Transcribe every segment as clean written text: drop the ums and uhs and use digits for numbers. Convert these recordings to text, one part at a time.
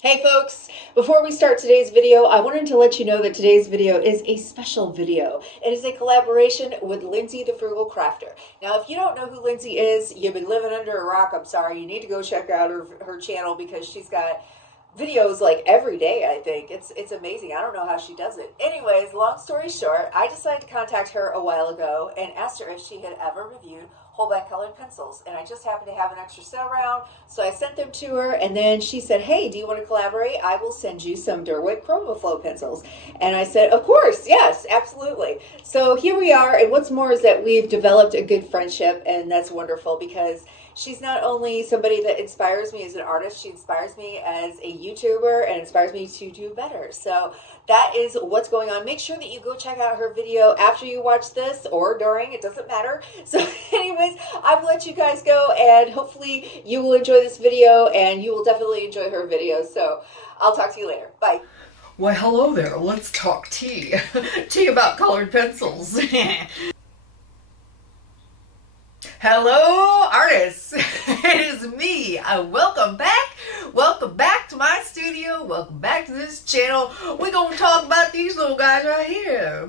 Hey folks, before we start today's video, I wanted to let you know that today's video is a special video. It is a collaboration with Lindsay the Frugal Crafter. Now, if you don't know who Lindsay is, you've been living under a rock. I'm sorry. You need to go check out her channel because she's got videos like every day. I think it's amazing. I don't know how she does it. Anyways, long story short, I decided to contact her a while ago and asked her if she had ever reviewed Holbein colored pencils, and I just happened to have an extra set around, so I sent them to her, and then she said, hey, do you want to collaborate? I will send you some Derwent ChromaFlow pencils. And I said, of course, yes, absolutely. So here we are, and what's more is that we've developed a good friendship, and that's wonderful because she's not only somebody that inspires me as an artist, she inspires me as a YouTuber and inspires me to do better. So that is what's going on. Make sure that you go check out her video after you watch this or during, it doesn't matter. So anyways, I've let you guys go, and hopefully you will enjoy this video and you will definitely enjoy her videos. So I'll talk to you later. Bye. Why, hello there. Let's talk tea. Tea about colored pencils. Hello, artists. It is me. Welcome back. Welcome back to my studio. Welcome back to this channel. We're going to talk about these little guys right here.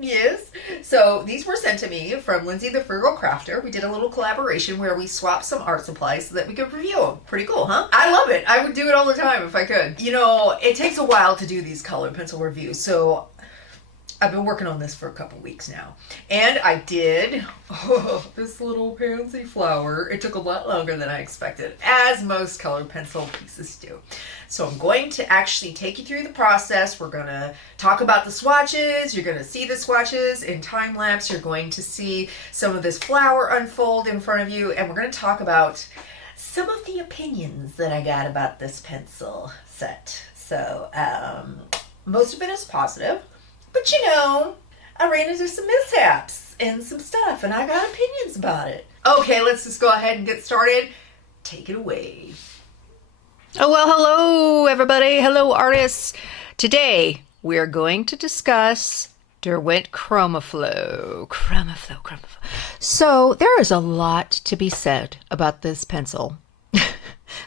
Yes. So these were sent to me from Lindsay the Frugal Crafter. We did a little collaboration where we swapped some art supplies so that we could review them. Pretty cool, huh? I love it. I would do it all the time if I could. You know, it takes a while to do these colored pencil reviews, so I've been working on this for a couple weeks now. And I did this little pansy flower. It took a lot longer than I expected, as most colored pencil pieces do. So I'm going to actually take you through the process. We're going to talk about the swatches. You're going to see the swatches in time lapse. You're going to see some of this flower unfold in front of you. And we're going to talk about some of the opinions that I got about this pencil set. So most of it is positive. But you know, I ran into some mishaps and some stuff, and I got opinions about it. Okay, let's just go ahead and get started. Take it away. Oh, well, hello, everybody. Hello, artists. Today, we're going to discuss Derwent ChromaFlow. ChromaFlow. So, there is a lot to be said about this pencil.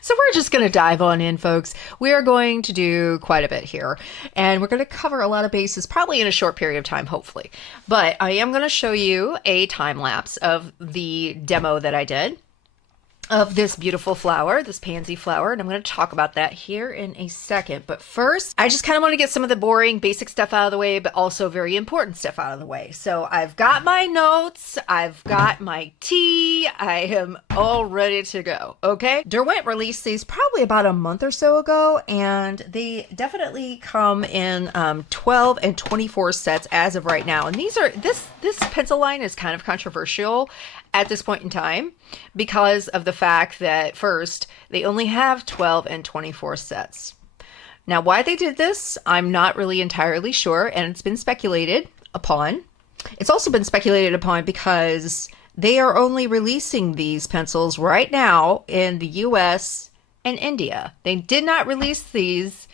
So we're just going to dive on in, folks. We are going to do quite a bit here, and we're going to cover a lot of bases, probably in a short period of time, hopefully. But I am going to show you a time lapse of the demo that I did of this beautiful flower, this pansy flower, and I'm going to talk about that here in a second. But first, I just kind of want to get some of the boring, basic stuff out of the way, but also very important stuff out of the way. So I've got my notes, I've got my tea, I am all ready to go, okay? Derwent released these probably about a month or so ago, and they definitely come in 12 and 24 sets as of right now. And these are, this pencil line is kind of controversial at this point in time because of the fact that, first, they only have 12 and 24 sets. Now, why they did this, I'm not really entirely sure, and it's been speculated upon. It's also been speculated upon because they are only releasing these pencils right now in the US and India. They did not release these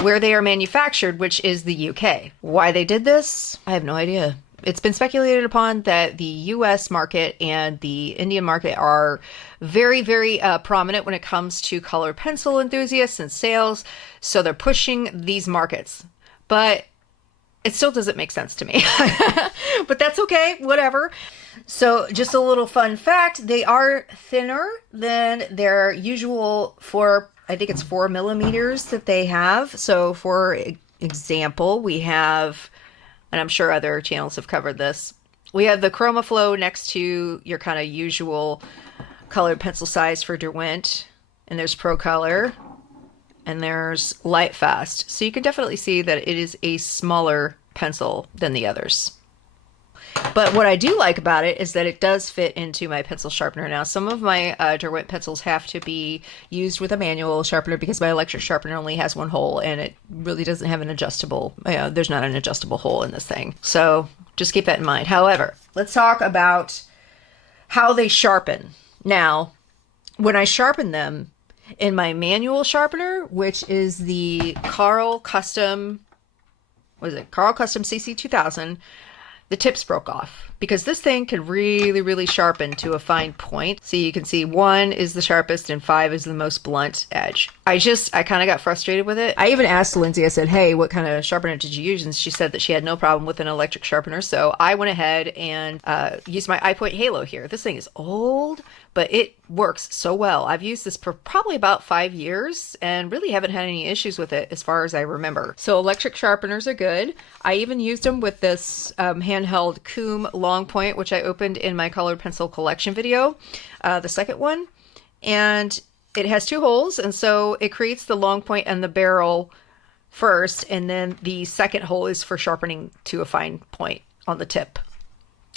where they are manufactured, which is the UK. Why they did this, I have no idea. It's been speculated upon that the U.S. market and the Indian market are very, very prominent when it comes to colored pencil enthusiasts and sales. So they're pushing these markets. But it still doesn't make sense to me. But that's okay, whatever. So just a little fun fact, they are thinner than their usual I think it's 4 millimeters that they have. So for example, we have, and I'm sure other channels have covered this, we have the ChromaFlow next to your kind of usual colored pencil size for Derwent, and there's Pro Color, and there's Lightfast. So you can definitely see that it is a smaller pencil than the others. But what I do like about it is that it does fit into my pencil sharpener. Now, some of my Derwent pencils have to be used with a manual sharpener because my electric sharpener only has one hole and it really doesn't have an adjustable, there's not an adjustable hole in this thing. So just keep that in mind. However, let's talk about how they sharpen. Now, when I sharpen them in my manual sharpener, which is the Carl Custom CC2000, the tips broke off. because this thing can really, really sharpen to a fine point. So you can see 1 is the sharpest and 5 is the most blunt edge. I kind of got frustrated with it. I even asked Lindsay, I said, hey, what kind of sharpener did you use? And she said that she had no problem with an electric sharpener. So I went ahead and used my iPoint Halo here. This thing is old, but it works so well. I've used this for probably about 5 years and really haven't had any issues with it as far as I remember. So electric sharpeners are good. I even used them with this handheld Coom Long Point, which I opened in my colored pencil collection video, the second one. And it has 2 holes, and so it creates the long point and the barrel first, and then the second hole is for sharpening to a fine point on the tip.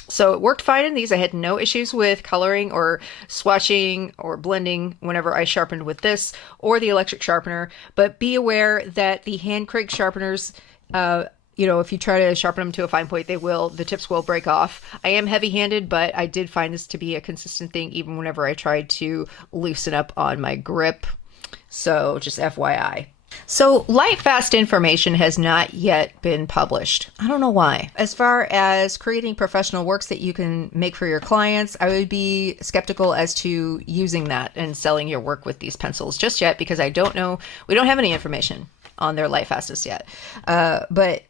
So it worked fine in these. I had no issues with coloring or swatching or blending whenever I sharpened with this or the electric sharpener. But be aware that the hand crank sharpeners, if you try to sharpen them to a fine point, the tips will break off. I am heavy-handed, but I did find this to be a consistent thing even whenever I tried to loosen up on my grip. So just FYI. So Lightfast information has not yet been published. I don't know why. As far as creating professional works that you can make for your clients, I would be skeptical as to using that and selling your work with these pencils just yet, because I don't know. We don't have any information on their Lightfastest yet. But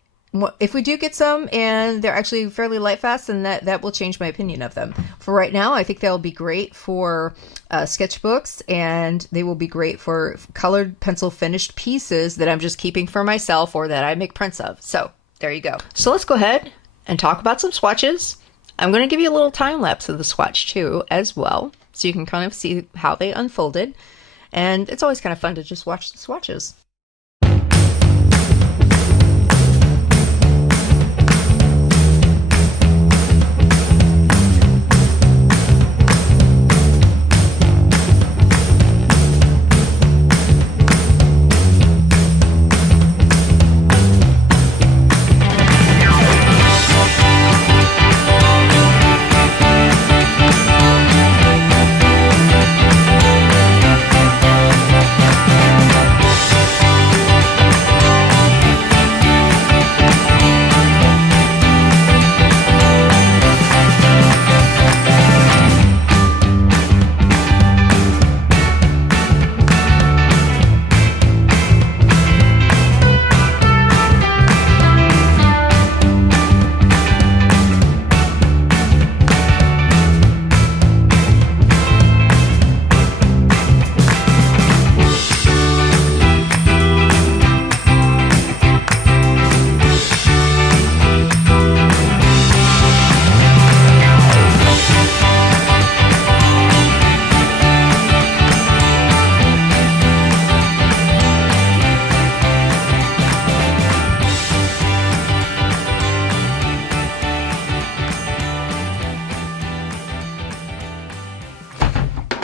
if we do get some and they're actually fairly light fast, then that will change my opinion of them. For right now, I think they'll be great for sketchbooks, and they will be great for colored pencil finished pieces that I'm just keeping for myself or that I make prints of. So there you go. So let's go ahead and talk about some swatches. I'm going to give you a little time lapse of the swatch too as well, so you can kind of see how they unfolded. And it's always kind of fun to just watch the swatches.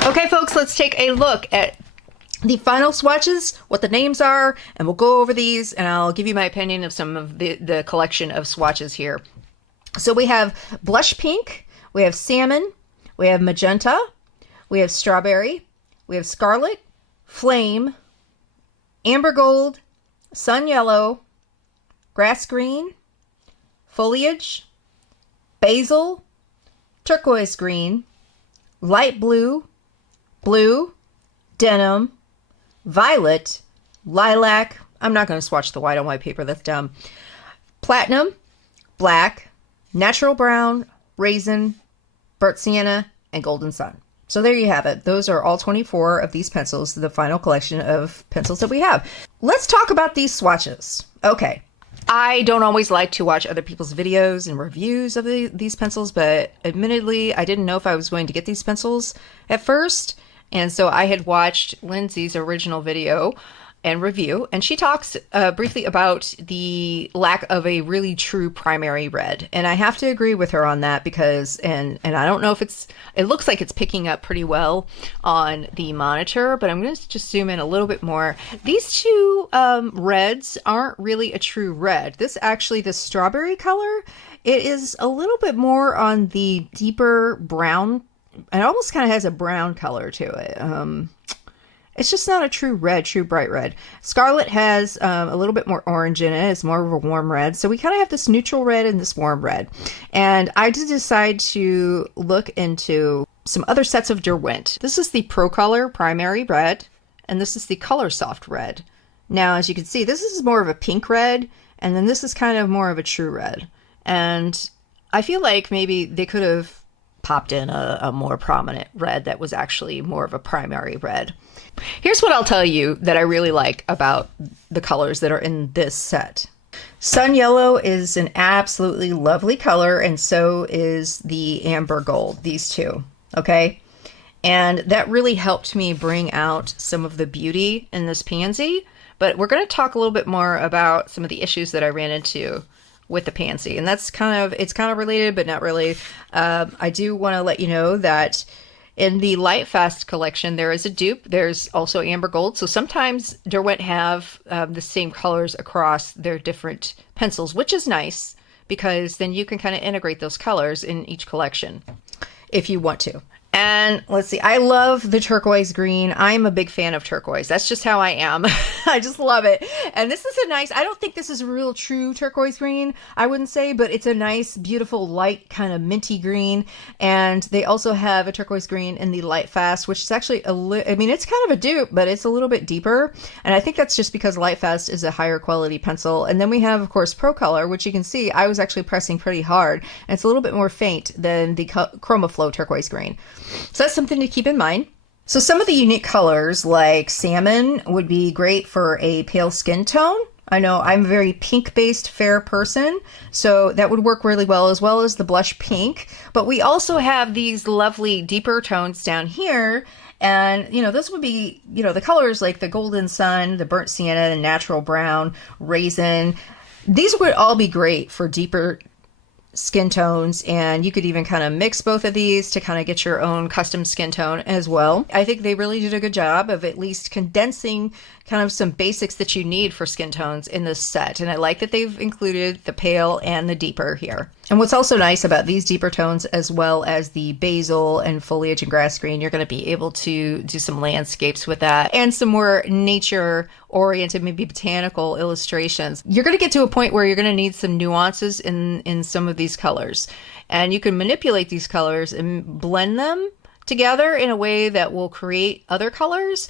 Okay, folks, let's take a look at the final swatches, what the names are, and we'll go over these, and I'll give you my opinion of some of the collection of swatches here. So we have blush pink, we have salmon, we have magenta, we have strawberry, we have scarlet, flame, amber gold, sun yellow, grass green, foliage, basil, turquoise green, light blue, blue, denim, violet, lilac. I'm not going to swatch the white on white paper. That's dumb. Platinum, black, natural brown, raisin, burnt sienna, and golden sun. So there you have it. Those are all 24 of these pencils, the final collection of pencils that we have. Let's talk about these swatches. Okay. I don't always like to watch other people's videos and reviews of these pencils, but admittedly, I didn't know if I was going to get these pencils at first. And so I had watched Lindsay's original video and review, and she talks briefly about the lack of a really true primary red. And I have to agree with her on that because, and I don't know if it looks like it's picking up pretty well on the monitor, but I'm going to just zoom in a little bit more. These two reds aren't really a true red. This actually, the strawberry color, it is a little bit more on the deeper brown. It almost kind of has a brown color to it. It's just not a true red, true bright red. Scarlet has a little bit more orange in it. It's more of a warm red. So we kind of have this neutral red and this warm red. And I did decide to look into some other sets of Derwent. This is the Pro Color Primary Red, and this is the Color Soft Red. Now, as you can see, this is more of a pink red, and then this is kind of more of a true red. And I feel like maybe they could have popped in a more prominent red that was actually more of a primary red. Here's what I'll tell you that I really like about the colors that are in this set. Sun Yellow is an absolutely lovely color, and so is the Amber Gold, these two, okay? And that really helped me bring out some of the beauty in this pansy, but we're going to talk a little bit more about some of the issues that I ran into with the pansy, and it's kind of related, but not really. I do want to let you know that in the Lightfast collection, there is a dupe. There's also Amber Gold. So sometimes Derwent have the same colors across their different pencils, which is nice because then you can kind of integrate those colors in each collection if you want to. And let's see, I love the turquoise green. I'm a big fan of turquoise. That's just how I am. I just love it. And this is a nice, I don't think this is a real true turquoise green, I wouldn't say, but it's a nice, beautiful, light kind of minty green. And they also have a turquoise green in the Lightfast, which is actually I mean, it's kind of a dupe, but it's a little bit deeper. And I think that's just because Lightfast is a higher quality pencil. And then we have, of course, Pro Color, which you can see I was actually pressing pretty hard. And it's a little bit more faint than the ChromaFlow turquoise green. So that's something to keep in mind. So some of the unique colors like salmon would be great for a pale skin tone. I know I'm a very pink-based fair person, so that would work really well as the blush pink. But we also have these lovely deeper tones down here. And, this would be, the colors like the golden sun, the burnt sienna, the natural brown, raisin. These would all be great for deeper skin tones, and you could even kind of mix both of these to kind of get your own custom skin tone as well. I think they really did a good job of at least condensing kind of some basics that you need for skin tones in this set. And I like that they've included the pale and the deeper here. And what's also nice about these deeper tones, as well as the basil and foliage and grass green, you're going to be able to do some landscapes with that and some more nature oriented, maybe botanical illustrations. You're going to get to a point where you're going to need some nuances in some of these colors. And you can manipulate these colors and blend them together in a way that will create other colors.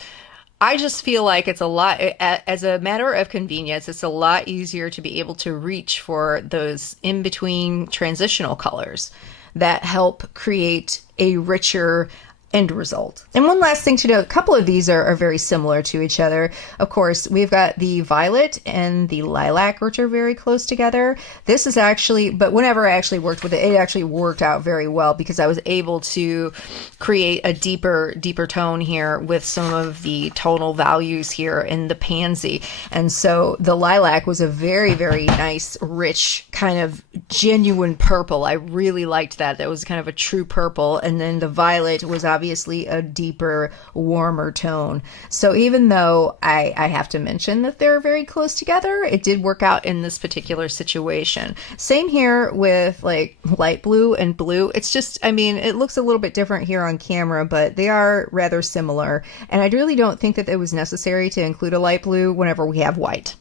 I just feel like it's a lot, as a matter of convenience, it's a lot easier to be able to reach for those in-between transitional colors that help create a richer end result. And one last thing to note, a couple of these are very similar to each other. Of course, we've got the violet and the lilac, which are very close together. This is actually, but whenever I actually worked with it, it actually worked out very well because I was able to create a deeper tone here with some of the tonal values here in the pansy. And so the lilac was a very, very nice, rich, kind of genuine purple. I really liked that. That was kind of a true purple. And then the violet was obviously a deeper, warmer tone. So even though I have to mention that they're very close together, it did work out in this particular situation. Same here with like light blue and blue. It's just, I mean, it looks a little bit different here on camera, but they are rather similar. And I really don't think that it was necessary to include a light blue whenever we have white.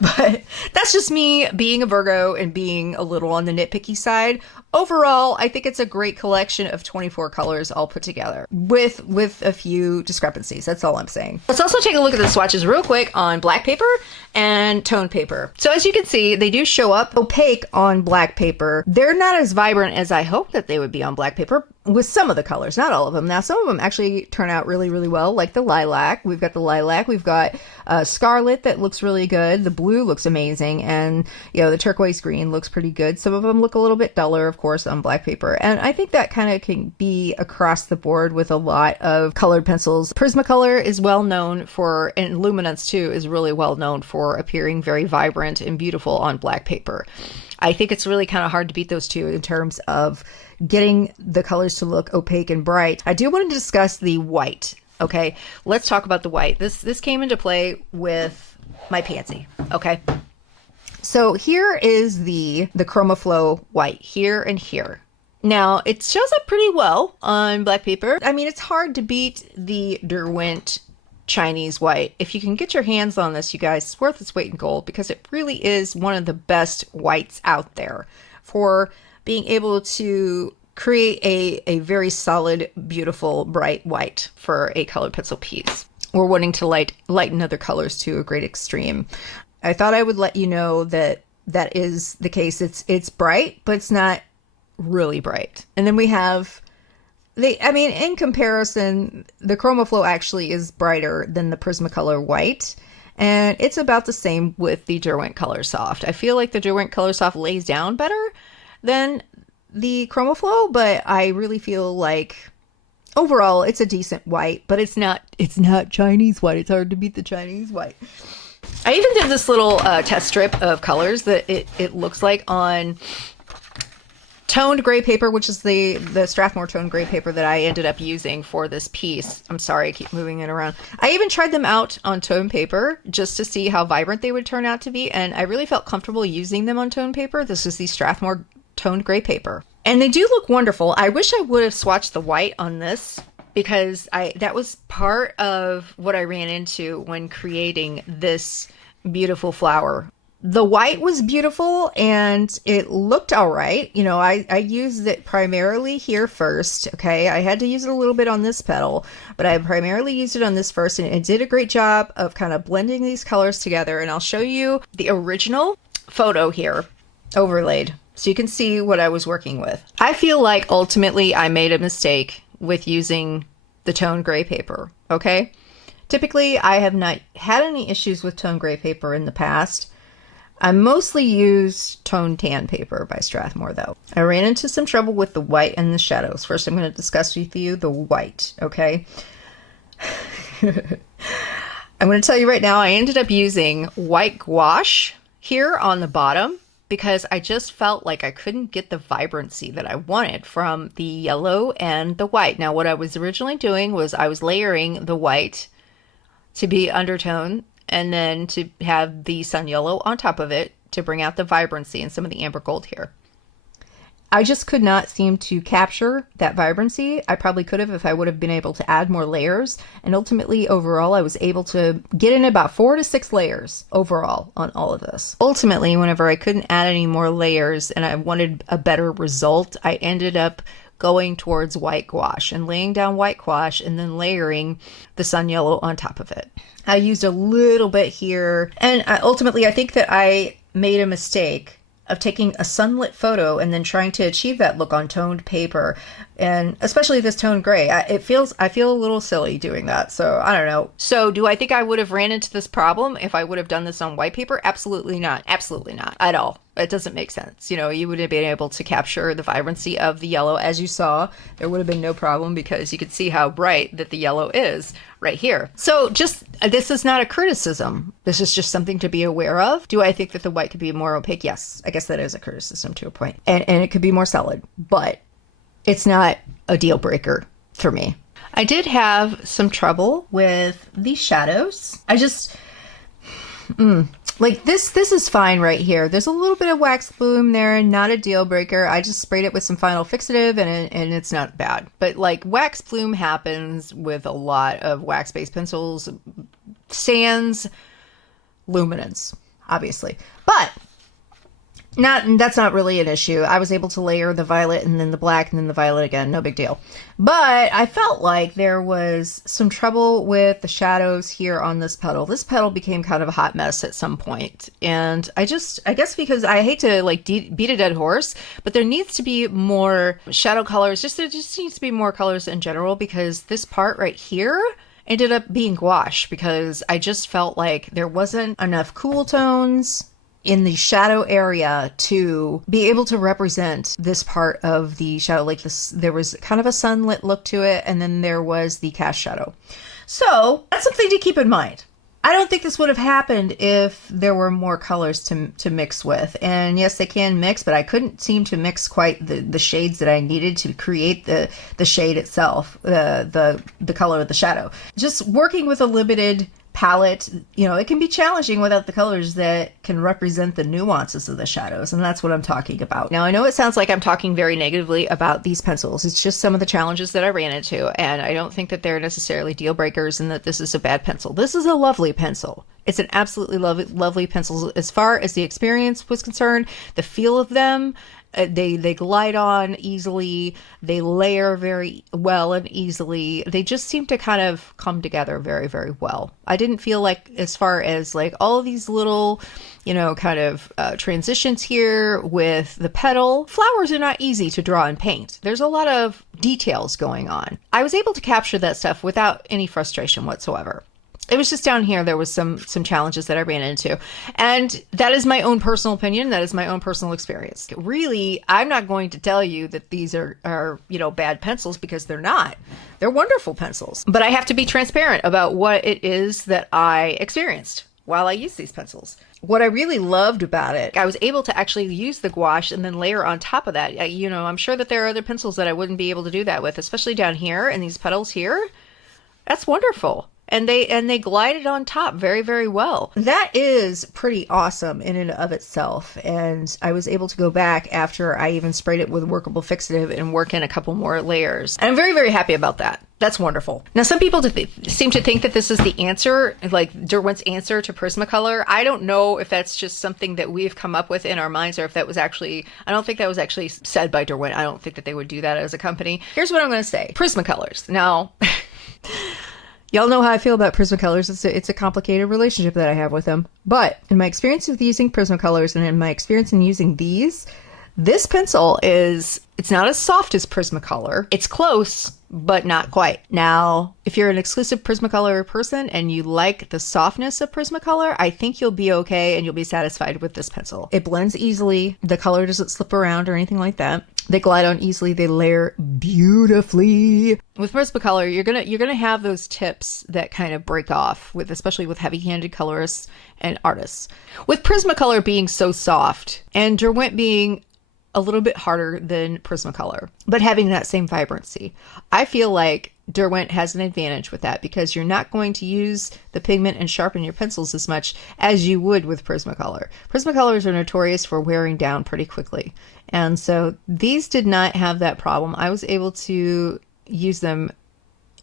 But that's just me being a Virgo and being a little on the nitpicky side. Overall, I think it's a great collection of 24 colors all put together with a few discrepancies. That's all I'm saying. Let's also take a look at the swatches real quick on black paper and tone paper. So as you can see, they do show up opaque on black paper. They're not as vibrant as I hoped that they would be on black paper with some of the colors, not all of them. Now, some of them actually turn out really, really well, like the lilac. We've got the lilac. We've got scarlet that looks really good. The blue looks amazing. And, the turquoise green looks pretty good. Some of them look a little bit duller, of course, on black paper. And I think that kind of can be across the board with a lot of colored pencils. Prismacolor is well known for, and Luminance too, is really well known for appearing very vibrant and beautiful on black paper. I think it's really kind of hard to beat those two in terms of getting the colors to look opaque and bright. I do want to discuss the white. Okay, let's talk about the white. This came into play with my pansy. Okay, so here is the ChromaFlow white here and here. Now it shows up pretty well on black paper. I mean, it's hard to beat the Derwent Chinese white. If you can get your hands on this, you guys, it's worth its weight in gold because it really is one of the best whites out there for being able to create a very solid, beautiful, bright white for a colored pencil piece, or wanting to lighten other colors to a great extreme. I thought I would let you know that that is the case. It's bright, but it's not really bright. And then we have in comparison, the ChromaFlow actually is brighter than the Prismacolor white. And it's about the same with the Derwent Color Soft. I feel like the Derwent Color Soft lays down better than the ChromaFlow, but I really feel like overall it's a decent white, but it's not Chinese white. It's hard to beat the Chinese white. I even did this little test strip of colors that it looks like on toned gray paper, which is the Strathmore toned gray paper that I ended up using for this piece. I'm sorry, I keep moving it around. I even tried them out on toned paper just to see how vibrant they would turn out to be, and I really felt comfortable using them on toned paper. This is the Strathmore toned gray paper. And they do look wonderful. I wish I would have swatched the white on this because that was part of what I ran into when creating this beautiful flower. The white was beautiful and it looked all right. You know, I used it primarily here first. Okay. I had to use it a little bit on this petal, but I primarily used it on this first, and it did a great job of kind of blending these colors together. And I'll show you the original photo here overlaid so you can see what I was working with. I feel like ultimately I made a mistake with using the toned gray paper. Okay. Typically I have not had any issues with toned gray paper in the past. I mostly use toned tan paper by Strathmore though. I ran into some trouble with the white and the shadows. First, I'm going to discuss with you the white, okay? I'm going to tell you right now, I ended up using white gouache here on the bottom because I just felt like I couldn't get the vibrancy that I wanted from the yellow and the white. Now, what I was originally doing was I was layering the white to be undertone and then to have the sun yellow on top of it to bring out the vibrancy and some of the amber gold here. I just could not seem to capture that vibrancy. I probably could have if I would have been able to add more layers. And ultimately, overall, I was able to get in about 4 to 6 layers overall on all of this. Ultimately, whenever I couldn't add any more layers and I wanted a better result, I ended up going towards white gouache and laying down white gouache and then layering the sun yellow on top of it. I used a little bit here, and ultimately I think that I made a mistake of taking a sunlit photo and then trying to achieve that look on toned paper, and especially this toned gray. I feel a little silly doing that, so I don't know. So do I think I would have ran into this problem if I would have done this on white paper? Absolutely not. Absolutely not at all. It doesn't make sense. You know, you would have been able to capture the vibrancy of the yellow as you saw. There would have been no problem because you could see how bright that the yellow is right here. So this is not a criticism. This is just something to be aware of. Do I think that the white could be more opaque? Yes, I guess that is a criticism to a point. And it could be more solid, but it's not a deal breaker for me. I did have some trouble with these shadows. Like this is fine right here. There's a little bit of wax bloom there, not a deal breaker. I just sprayed it with some final fixative and it's not bad. But like wax bloom happens with a lot of wax-based pencils, sans luminance, obviously. But that's not really an issue. I was able to layer the violet and then the black and then the violet again. No big deal. But I felt like there was some trouble with the shadows here on this petal. This petal became kind of a hot mess at some point. And I guess because I hate to like beat a dead horse, but there needs to be more shadow colors. There just needs to be more colors in general, because this part right here ended up being gouache because I just felt like there wasn't enough cool tones in the shadow area to be able to represent this part of the shadow. Like this, there was kind of a sunlit look to it, and then there was the cast shadow. So that's something to keep in mind. I don't think this would have happened if there were more colors to mix with. And yes, they can mix, but I couldn't seem to mix quite the shades that I needed to create the shade itself, the color of the shadow. Just working with a limited palette, you know, it can be challenging without the colors that can represent the nuances of the shadows, and that's what I'm talking about. Now, I know it sounds like I'm talking very negatively about these pencils. It's just some of the challenges that I ran into, and I don't think that they're necessarily deal breakers and that this is a bad pencil. This is a lovely pencil. It's an absolutely lovely pencil as far as the experience was concerned. The feel of them, they glide on easily, they layer very well and easily. They just seem to kind of come together very, very well. I didn't feel like, as far as like all of these little, you know, kind of transitions here with the petal. Flowers are not easy to draw and paint. There's a lot of details going on. I was able to capture that stuff without any frustration whatsoever. It was just down here, there was some challenges that I ran into. And that is my own personal opinion. That is my own personal experience. Really, I'm not going to tell you that these are, you know, bad pencils, because they're not. They're wonderful pencils. But I have to be transparent about what it is that I experienced while I used these pencils. What I really loved about it, I was able to actually use the gouache and then layer on top of that. You know, I'm sure that there are other pencils that I wouldn't be able to do that with, especially down here and these petals here. That's wonderful. And they glided on top very, very well. That is pretty awesome in and of itself. And I was able to go back after I even sprayed it with workable fixative and work in a couple more layers. And I'm very, very happy about that. That's wonderful. Now, some people seem to think that this is the answer, like Derwent's answer to Prismacolor. I don't know if that's just something that we've come up with in our minds, or if that was actually, I don't think that was actually said by Derwent. I don't think that they would do that as a company. Here's what I'm going to say. Prismacolors. Now... Y'all know how I feel about Prismacolors. It's a complicated relationship that I have with them. But in my experience with using Prismacolors and in my experience in using these, this pencil it's not as soft as Prismacolor. It's close, but not quite. Now, if you're an exclusive Prismacolor person and you like the softness of Prismacolor, I think you'll be okay and you'll be satisfied with this pencil. It blends easily. The color doesn't slip around or anything like that. They glide on easily. They layer beautifully. With Prismacolor, you're gonna have those tips that kind of break off, especially with heavy-handed colorists and artists. With Prismacolor being so soft and Derwent being a little bit harder than Prismacolor, but having that same vibrancy, I feel like Derwent has an advantage with that, because you're not going to use the pigment and sharpen your pencils as much as you would with Prismacolor. Prismacolors are notorious for wearing down pretty quickly. And so these did not have that problem. I was able to use them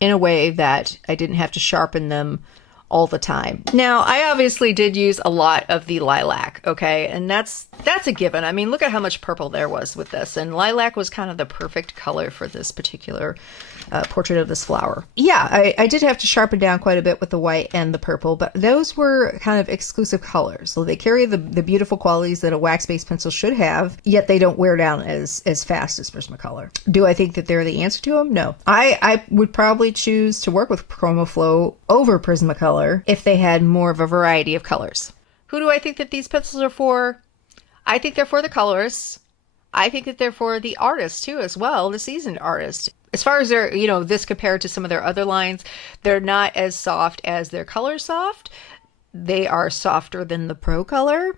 in a way that I didn't have to sharpen them all the time. Now, I obviously did use a lot of the lilac, okay? And that's a given. I mean, look at how much purple there was with this. And lilac was kind of the perfect color for this particular portrait of this flower. Yeah, I did have to sharpen down quite a bit with the white and the purple, but those were kind of exclusive colors. So they carry the beautiful qualities that a wax-based pencil should have, yet they don't wear down as fast as Prismacolor. Do I think that they're the answer to them? No. I would probably choose to work with ChromaFlow over Prismacolor if they had more of a variety of colors. Who do I think that these pencils are for? I think they're for the colorists. I think that they're for the artists too, as well, the seasoned artist. As far as their, this compared to some of their other lines, they're not as soft as their Color Soft. They are softer than the Pro Color.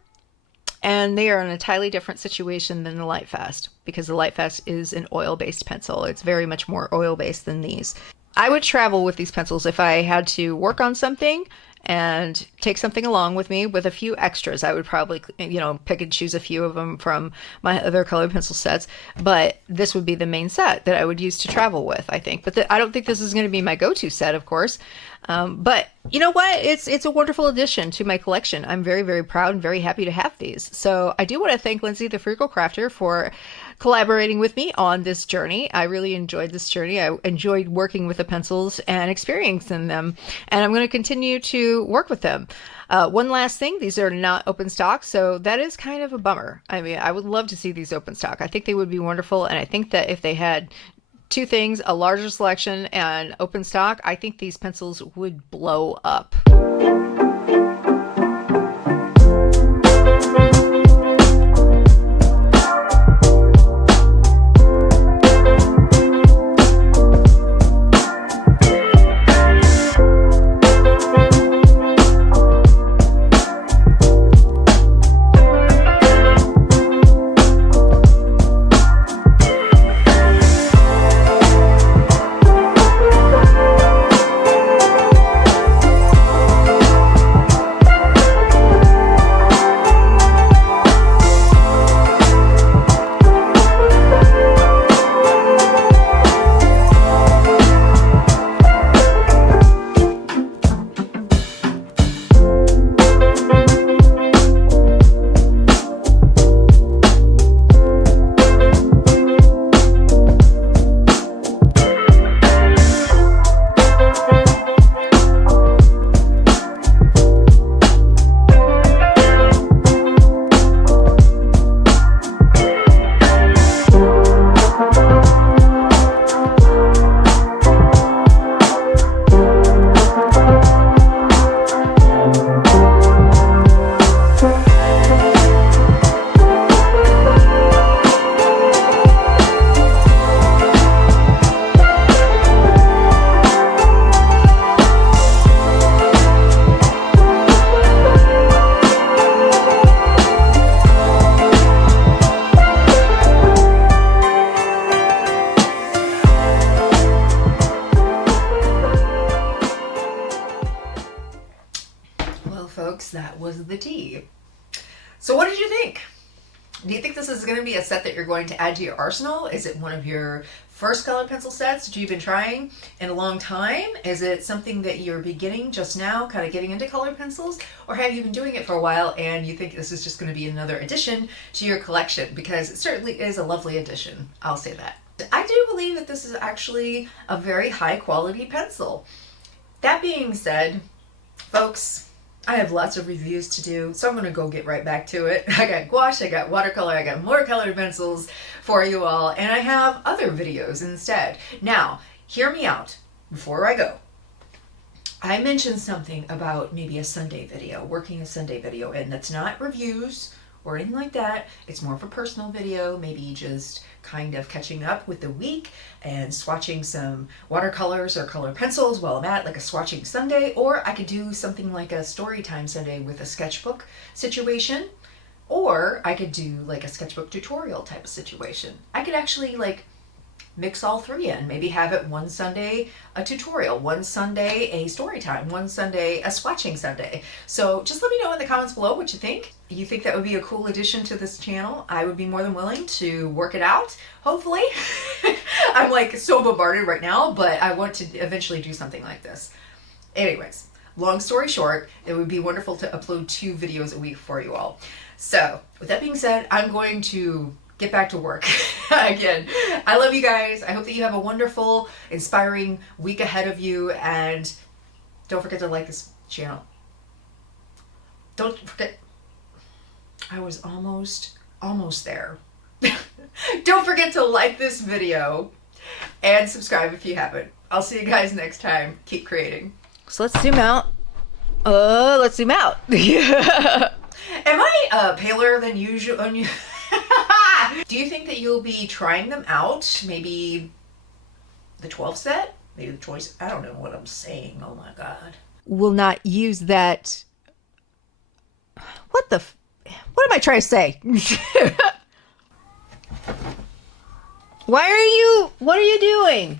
And they are in a entirely different situation than the Lightfast, because the Lightfast is an oil-based pencil. It's very much more oil-based than these. I would travel with these pencils if I had to work on something and take something along with me with a few extras. I would probably, pick and choose a few of them from my other colored pencil sets, but this would be the main set that I would use to travel with, I think. But I don't think this is going to be my go-to set, of course. But you know what? It's a wonderful addition to my collection. I'm very, very proud and very happy to have these. So I do want to thank Lindsay the Frugal Crafter for collaborating with me on this journey. I really enjoyed this journey. I enjoyed working with the pencils and experiencing them, and I'm going to continue to work with them. One last thing, these are not open stock, so that is kind of a bummer. I mean, I would love to see these open stock. I think they would be wonderful, and I think that if they had two things, a larger selection and open stock, I think these pencils would blow up. that was the tea. So what did you think? Do you think this is going to be a set that you're going to add to your arsenal? Is it one of your first colored pencil sets that you've been trying in a long time? Is it something that you're beginning just now, kind of getting into colored pencils? Or have you been doing it for a while and you think this is just going to be another addition to your collection? Because it certainly is a lovely addition, I'll say that. I do believe that this is actually a very high quality pencil. That being said, folks, I have lots of reviews to do, so I'm going to go get right back to it. I got gouache, I got watercolor, I got more colored pencils for you all, and I have other videos instead. Now, hear me out before I go. I mentioned something about maybe a Sunday video, working a Sunday video, and that's not reviews or anything like that. It's more of a personal video, maybe just kind of catching up with the week and swatching some watercolors or color pencils while I'm at like a swatching Sunday, or I could do something like a story time Sunday with a sketchbook situation, or I could do like a sketchbook tutorial type of situation. I could actually like mix all three in, maybe have it one Sunday a tutorial, one Sunday a story time, one Sunday a swatching Sunday. So just let me know in the comments below what you think. You think that would be a cool addition to this channel? I would be more than willing to work it out, hopefully. I'm like so bombarded right now, but I want to eventually do something like this. Anyways, long story short, it would be wonderful to upload 2 videos a week for you all. So with that being said, I'm going to get back to work again. I love you guys. I hope that you have a wonderful, inspiring week ahead of you, and don't forget to like this channel. Don't forget, I was almost there. Don't forget to like this video and subscribe if you haven't. I'll see you guys next time. Keep creating. So let's zoom out. Let's zoom out. Am I paler than usual? Do you think that you'll be trying them out? Maybe the 12 set? Maybe the choice? I don't know what I'm saying. Oh my God. Will not use that. What am I trying to say? What are you doing?